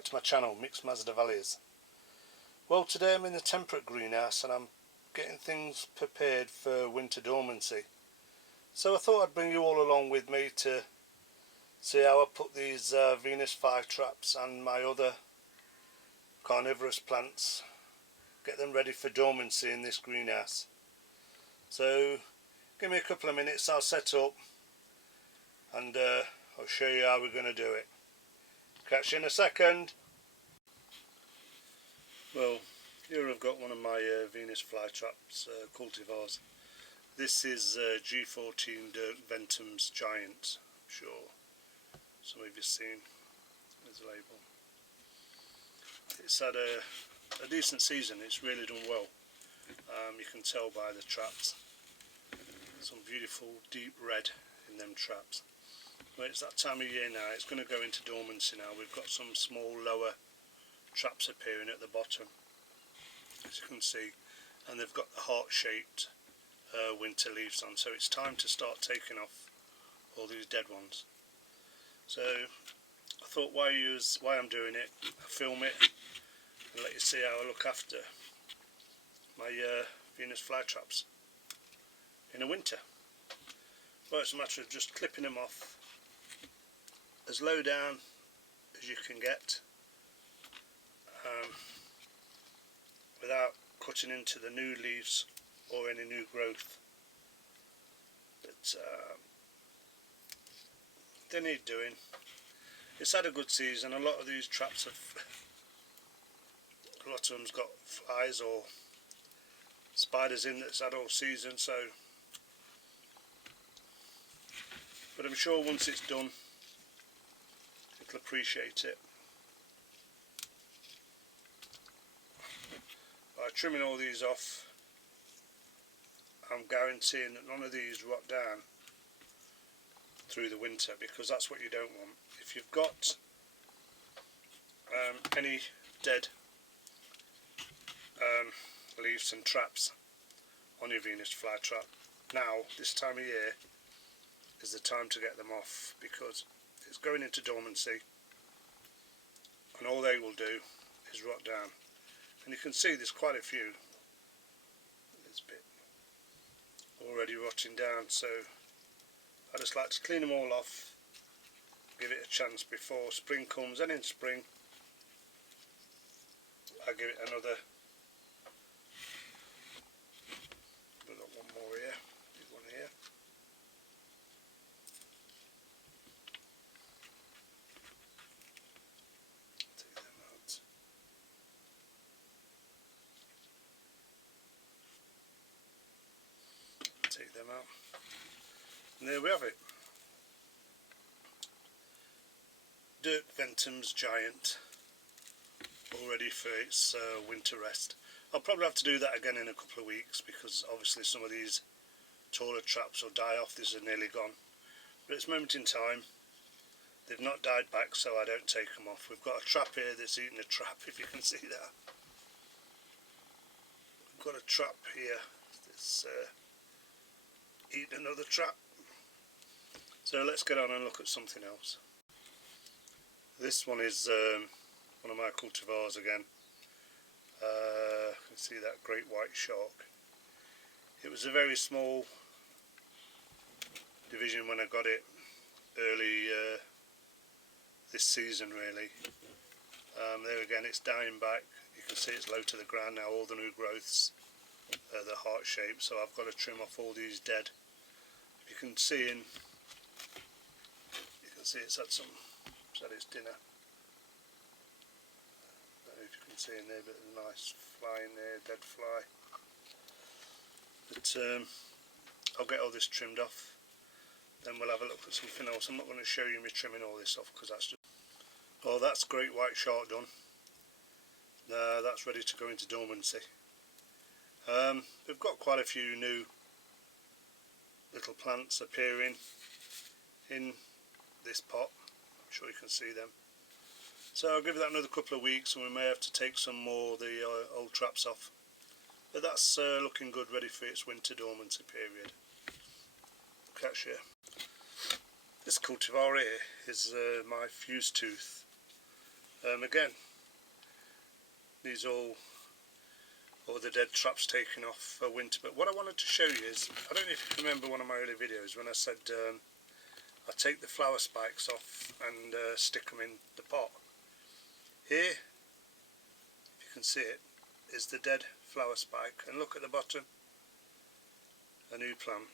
back to my channel, Mixed Masdevallias. Well, today I'm in the Temperate Greenhouse and I'm getting things prepared for winter dormancy. So I thought I'd bring you all along with me to see how I put these Venus Flytraps and my other carnivorous plants, get them ready for dormancy in this greenhouse. So give me a couple of minutes, I'll set up and I'll show you how we're going to do it. Catch you in a second. Well, here I've got one of my Venus Flytraps cultivars. This is G14 Dirk Ventum's Giant. I'm sure some of you have seen. There's a label. It's had a decent season. It's really done well. You can tell by the traps. Some beautiful deep red in them traps. Well, it's that time of year now. It's going to go into dormancy now. We've got some small lower traps appearing at the bottom, as you can see, and they've got the heart-shaped winter leaves on. So it's time to start taking off all these dead ones. So I thought, why I'm doing it, I film it and let you see how I look after my Venus Flytraps in the winter. Well, it's a matter of just clipping them off as low down as you can get, without cutting into the new leaves or any new growth. But they need doing. It's had a good season. A lot of these traps have, a lot of them's got flies or spiders in that's had all season. So, but I'm sure once it's done, it'll appreciate it. By trimming all these off, I'm guaranteeing that none of these rot down through the winter, because that's what you don't want. If you've got any dead leaves and traps on your Venus Flytrap, now, this time of year, is the time to get them off, because it's going into dormancy and all they will do is rot down. And you can see there's quite a few. There's a bit already rotting down, so I just like to clean them all off, give it a chance before spring comes, and in spring I give it another. We've got one more here, there's one here. Take them out. Take them out. And there we have it. Dirk Ventum's Giant, all ready for its winter rest. I'll probably have to do that again in a couple of weeks, because obviously some of these taller traps will die off. These are nearly gone. But it's a moment in time. They've not died back, so I don't take them off. We've got a trap here that's eating a trap, if you can see that. We've got a trap here that's eating another trap. So let's get on and look at something else. This one is one of my cultivars again. You can see that great white shark. It was a very small division when I got it early this season, really. There again, it's dying back. You can see it's low to the ground now, all the new growths, the heart shape, so I've got to trim off all these dead. You can see it's had its dinner. I don't know if you can see in there, but a nice fly in there, dead fly. But I'll get all this trimmed off, then we'll have a look at something else. I'm not going to show you me trimming all this off, because that's just... Oh, that's great white shark done. That's ready to go into dormancy. We've got quite a few new little plants appearing in this pot. I'm sure you can see them. So I'll give that another couple of weeks and we may have to take some more of the old traps off. But that's looking good, ready for its winter dormancy period. Catch you. This cultivar here is my fuse tooth. Again, these all the dead traps taken off for winter. But what I wanted to show you is, I don't know if you can remember one of my early videos when I said I take the flower spikes off and stick them in the pot. Here, if you can see it, is the dead flower spike, and look at the bottom, a new plant.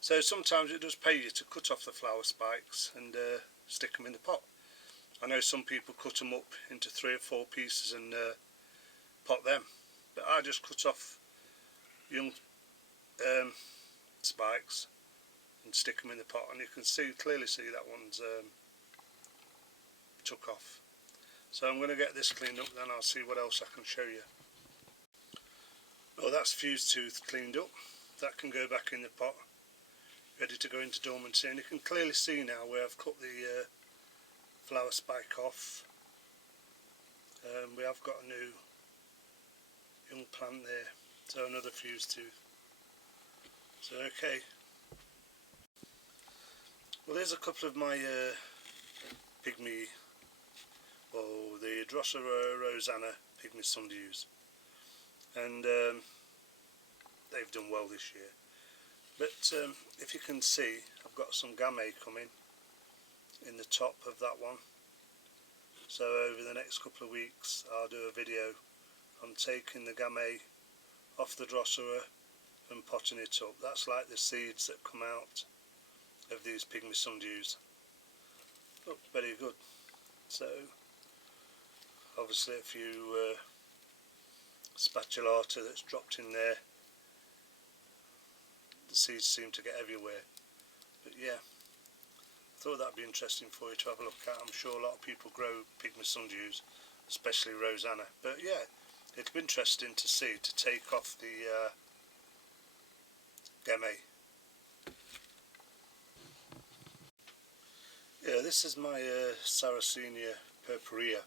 So sometimes it does pay you to cut off the flower spikes and stick them in the pot. I know some people cut them up into 3 or 4 pieces and pot them, but I just cut off young spikes and stick them in the pot, and you can clearly see that one's took off. So I'm going to get this cleaned up, then I'll see what else I can show you. Well, that's fuse tooth cleaned up. That can go back in the pot, ready to go into dormancy, and you can clearly see now where I've cut the flower spike off. We have got a new young plant there, so another fuse tooth. So okay. Well, there's a couple of my Pygmy, or the Drosera Rosanna Pygmy Sundews, and they've done well this year. But if you can see, I've got some gamay coming in the top of that one. So over the next couple of weeks I'll do a video on taking the gamay off the Drosera and potting it up. That's like the seeds that come out of these Pygmy Sundews. Look very good. So obviously a few spatulata that's dropped in there. The seeds seem to get everywhere, but yeah, I thought that'd be interesting for you to have a look at. I'm sure a lot of people grow Pygmy Sundews, especially Rosanna, but yeah, it'll be interesting to see, to take off the gamay. Yeah, this is my Sarracenia Purpurea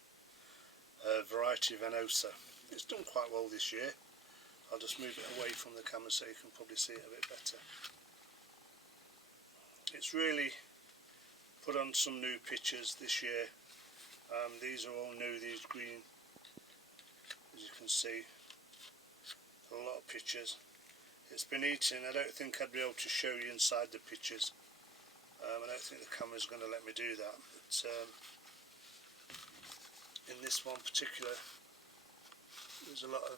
variety Venosa. It's done quite well this year. I'll just move it away from the camera so you can probably see it a bit better. It's really put on some new pictures this year. These are all new, these green, as you can see. A lot of pictures. It's been eaten. I don't think I'd be able to show you inside the pictures. I don't think the camera's going to let me do that. But in this one particular, there's a lot of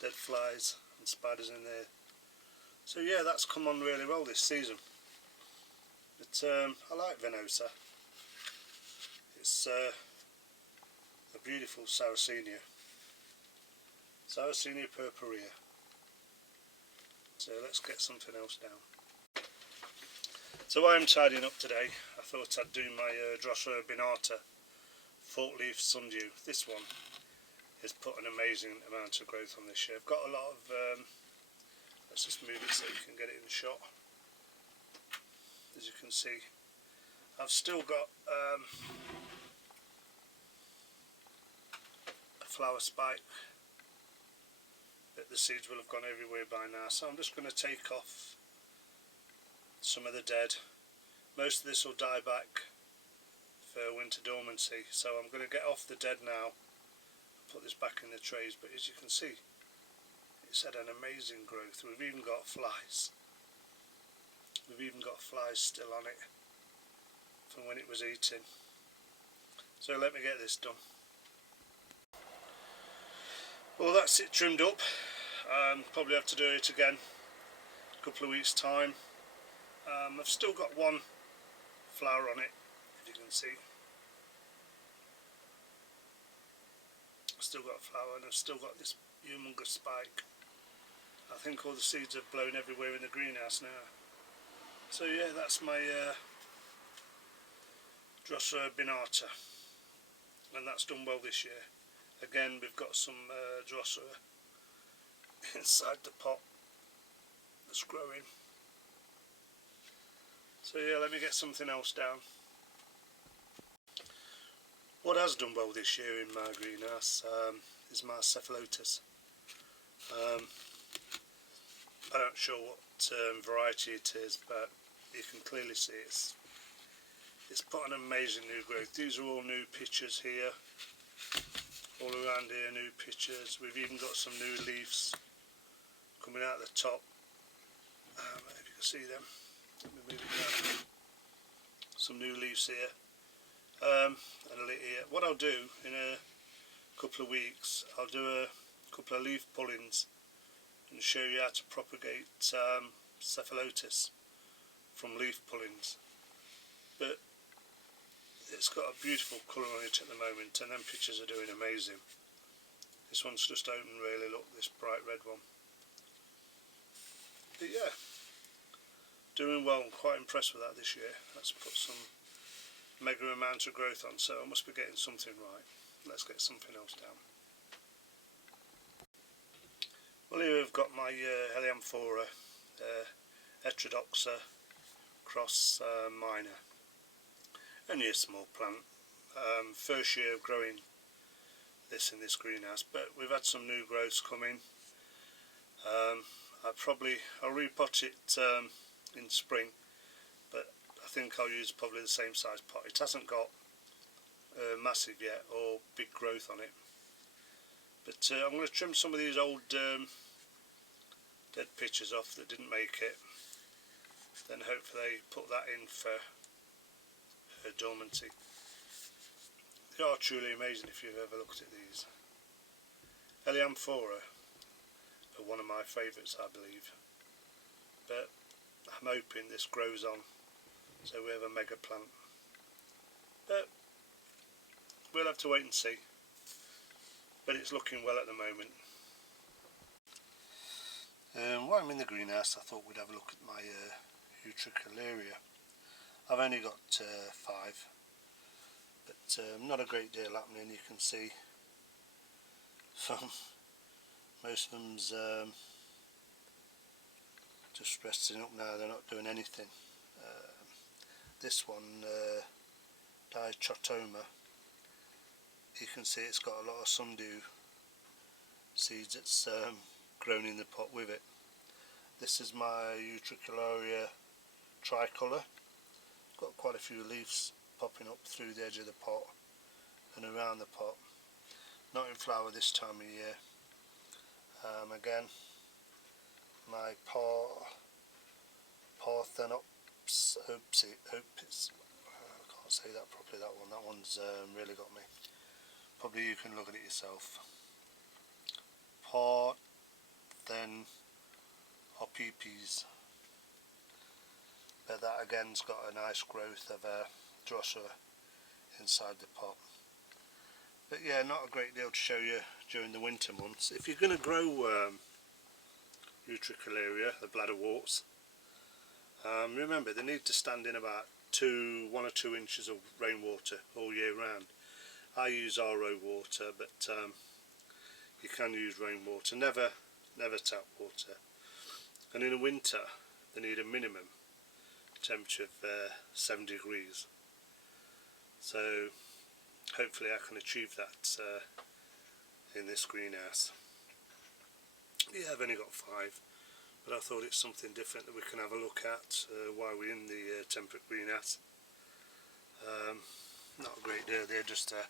dead flies and spiders in there. So yeah, that's come on really well this season. But I like Venosa. It's a beautiful Sarracenia. Sarracenia Purpurea. So let's get something else down. So while I'm tidying up today, I thought I'd do my Drosera binata forkleaf sundew. This one has put an amazing amount of growth on this year. I've got a lot of, let's just move it so you can get it in shot. As you can see, I've still got a flower spike, but the seeds will have gone everywhere by now, so I'm just going to take off some of the dead. Most of this will die back for winter dormancy, so I'm going to get off the dead now, put this back in the trays. But as you can see, it's had an amazing growth. We've even got flies. We've even got flies still on it from when it was eaten. So let me get this done. Well, that's it trimmed up. Probably have to do it again a couple of weeks time. I've still got one flower on it, if you can see. I've still got a flower, and I've still got this humongous spike. I think all the seeds have blown everywhere in the greenhouse now. So yeah, that's my Drosera binata, and that's done well this year. Again, we've got some Drosera inside the pot that's growing. So yeah, let me get something else down. What has done well this year in my greenhouse is my Cephalotus. I'm not sure what variety it is, but you can clearly see it's It's put an amazing new growth. These are all new pitchers here. All around here, new pitchers. We've even got some new leaves coming out the top. I don't know if you can see them. Let me move it down. Some new leaves here. And a lit here. What I'll do in a couple of weeks, I'll do a couple of leaf pullings and show you how to propagate Cephalotus from leaf pullings. But it's got a beautiful colour on it at the moment, and them pictures are doing amazing. This one's just opened really, look, this bright red one. But yeah, doing well. I'm quite impressed with that this year. That's put some mega amount of growth on, so I must be getting something right. Let's get something else down. Well, here we've got my Helium etradoxa cross minor. Only a small plant. First year of growing this in this greenhouse, but we've had some new growths coming. I'll repot it in spring, but I think I'll use probably the same size pot. It hasn't got massive yet or big growth on it, but I'm going to trim some of these old dead pitchers off that didn't make it, then hopefully put that in for Dormancy. They are truly amazing if you've ever looked at these. Helium are one of my favourites, I believe, but I'm hoping this grows on so we have a mega plant, but we'll have to wait and see. But it's looking well at the moment. While I'm in the greenhouse, I thought we'd have a look at my Utricle area. I've only got 5, but not a great deal happening. You can see from most of them's just resting up now. They're not doing anything. This one, Dichotoma, you can see it's got a lot of sundew seeds that's grown in the pot with it. This is my Utricle tricolour. Got quite a few leaves popping up through the edge of the pot and around the pot. Not in flower this time of year. Again, my Parthenops opis. I can't say that properly. That one's really got me. Probably you can look at it yourself. Parthenops. But that again's got a nice growth of Drosera inside the pot. But yeah, not a great deal to show you during the winter months. If you're going to grow Utricle, the bladderworts, remember they need to stand in about 1 or 2 inches of rainwater all year round. I use RO water, but you can use rainwater, never tap water. And in the winter they need a minimum temperature of 7 degrees. So hopefully I can achieve that in this greenhouse. Yeah, I've only got 5, but I thought it's something different that we can have a look at while we're in the temperate greenhouse. Not a great deal, they're just a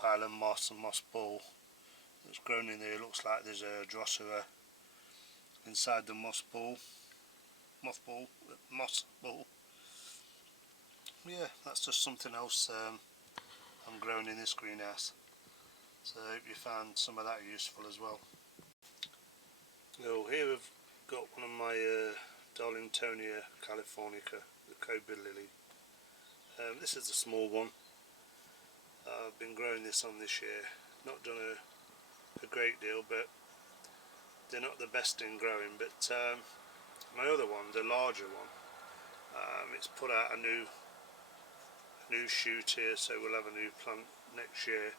pile of moss and moss ball that's grown in there. It looks like there's a Drosera inside the moss ball. Yeah, that's just something else I'm growing in this greenhouse. So I hope you found some of that useful as well. Oh, here we've got one of my Darlingtonia californica, the Kope Lily. This is a small one. I've been growing this on this year. Not done a great deal, but they're not the best in growing. But my other one, the larger one, it's put out a new shoot here, so we'll have a new plant next year.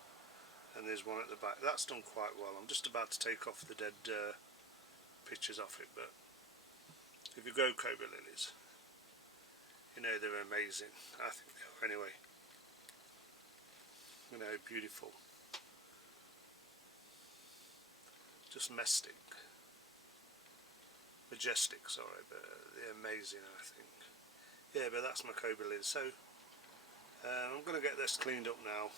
And there's one at the back. That's done quite well. I'm just about to take off the dead pictures off it, but if you grow Kope lilies, you know they're amazing. I think they are anyway. You know, beautiful. Just majestic, sorry, but they're amazing, I think. Yeah, but that's my Kope Lily. So I'm going to get this cleaned up now.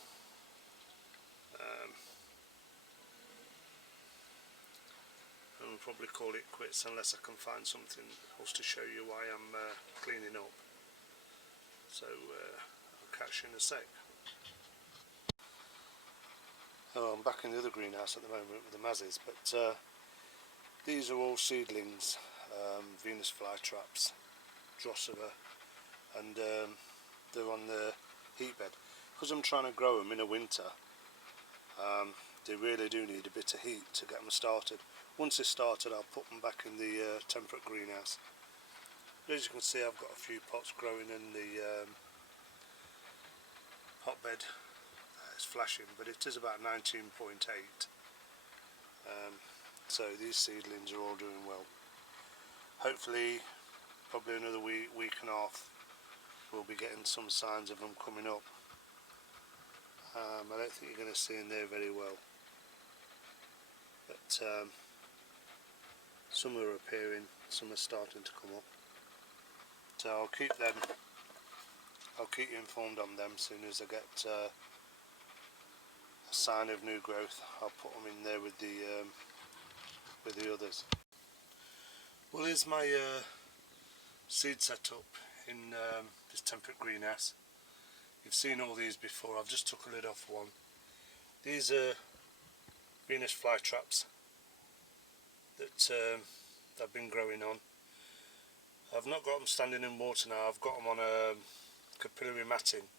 And we'll probably call it quits unless I can find something else to show you why I'm cleaning up. So I'll catch you in a sec. Oh, I'm back in the other greenhouse at the moment with the mazzies, but these are all seedlings, Venus Flytraps, Drosera, and they're on the heat bed. Because I'm trying to grow them in the winter, they really do need a bit of heat to get them started. Once they're started, I'll put them back in the temperate greenhouse. As you can see, I've got a few pots growing in the hotbed. It's flashing, but it is about 19.8. So these seedlings are all doing well. Hopefully, probably another week and a half, we'll be getting some signs of them coming up. I don't think you're going to see in there very well, but some are appearing, some are starting to come up. So I'll keep you informed on them as soon as I get a sign of new growth. I'll put them in there with the others. Well, here's my seed setup in this temperate greenhouse. You've seen all these before. I've just took a lid off one. These are Venus Flytraps that I've been growing on. I've not got them standing in water now. I've got them on a capillary matting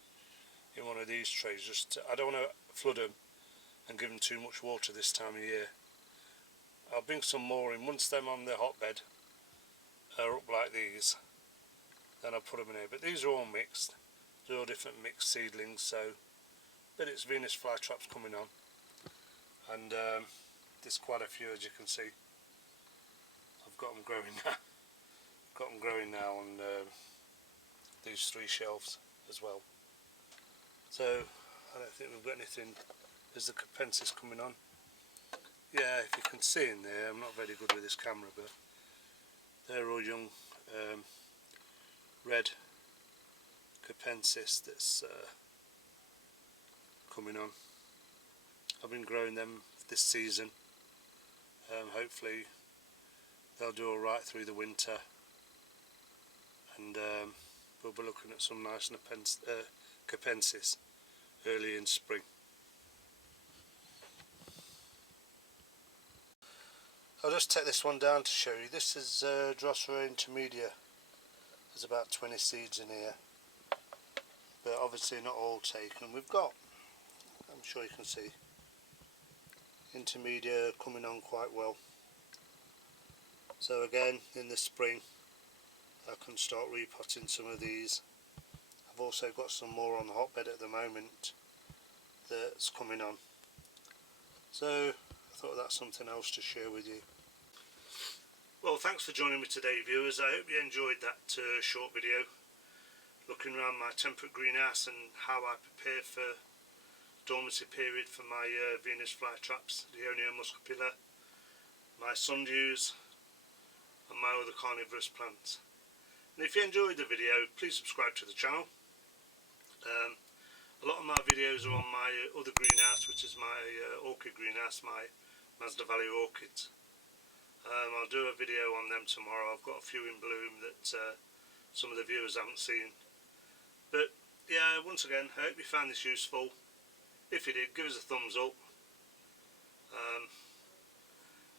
in one of these trays. I don't want to flood them and give them too much water this time of year. I'll bring some more in. Once them on the hotbed are up like these, then I'll put them in here. But these are all mixed. They're all different mixed seedlings, but it's Venus Flytraps coming on, and there's quite a few, as you can see. I've got them growing now. On these 3 shelves as well. So I don't think we've got anything. There's the Capensis coming on. Yeah, if you can see in there, I'm not very good with this camera, but they're all young red Capensis that's coming on. I've been growing them this season. Hopefully they'll do alright through the winter, and we'll be looking at some nice Capensis early in spring. I'll just take this one down to show you. This is Drosera Intermedia. There's about 20 seeds in here, but obviously not all taken. We've got, I'm sure you can see, Intermedia coming on quite well. So again, in the spring I can start repotting some of these. I've also got some more on the hotbed at the moment that's coming on. So I thought that's something else to share with you. Well, thanks for joining me today, viewers. I hope you enjoyed that short video looking around my temperate greenhouse and how I prepare for dormancy period for my Venus Flytraps, the muscipula, my sundews and my other carnivorous plants. And if you enjoyed the video, please subscribe to the channel. A lot of my videos are on my other greenhouse, which is my orchid greenhouse, my Masdevallia Orchids. I'll do a video on them tomorrow. I've got a few in bloom that some of the viewers haven't seen. But yeah, once again, I hope you found this useful. If you did, give us a thumbs up,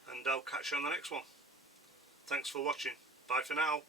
and I'll catch you on the next one. Thanks for watching. Bye for now.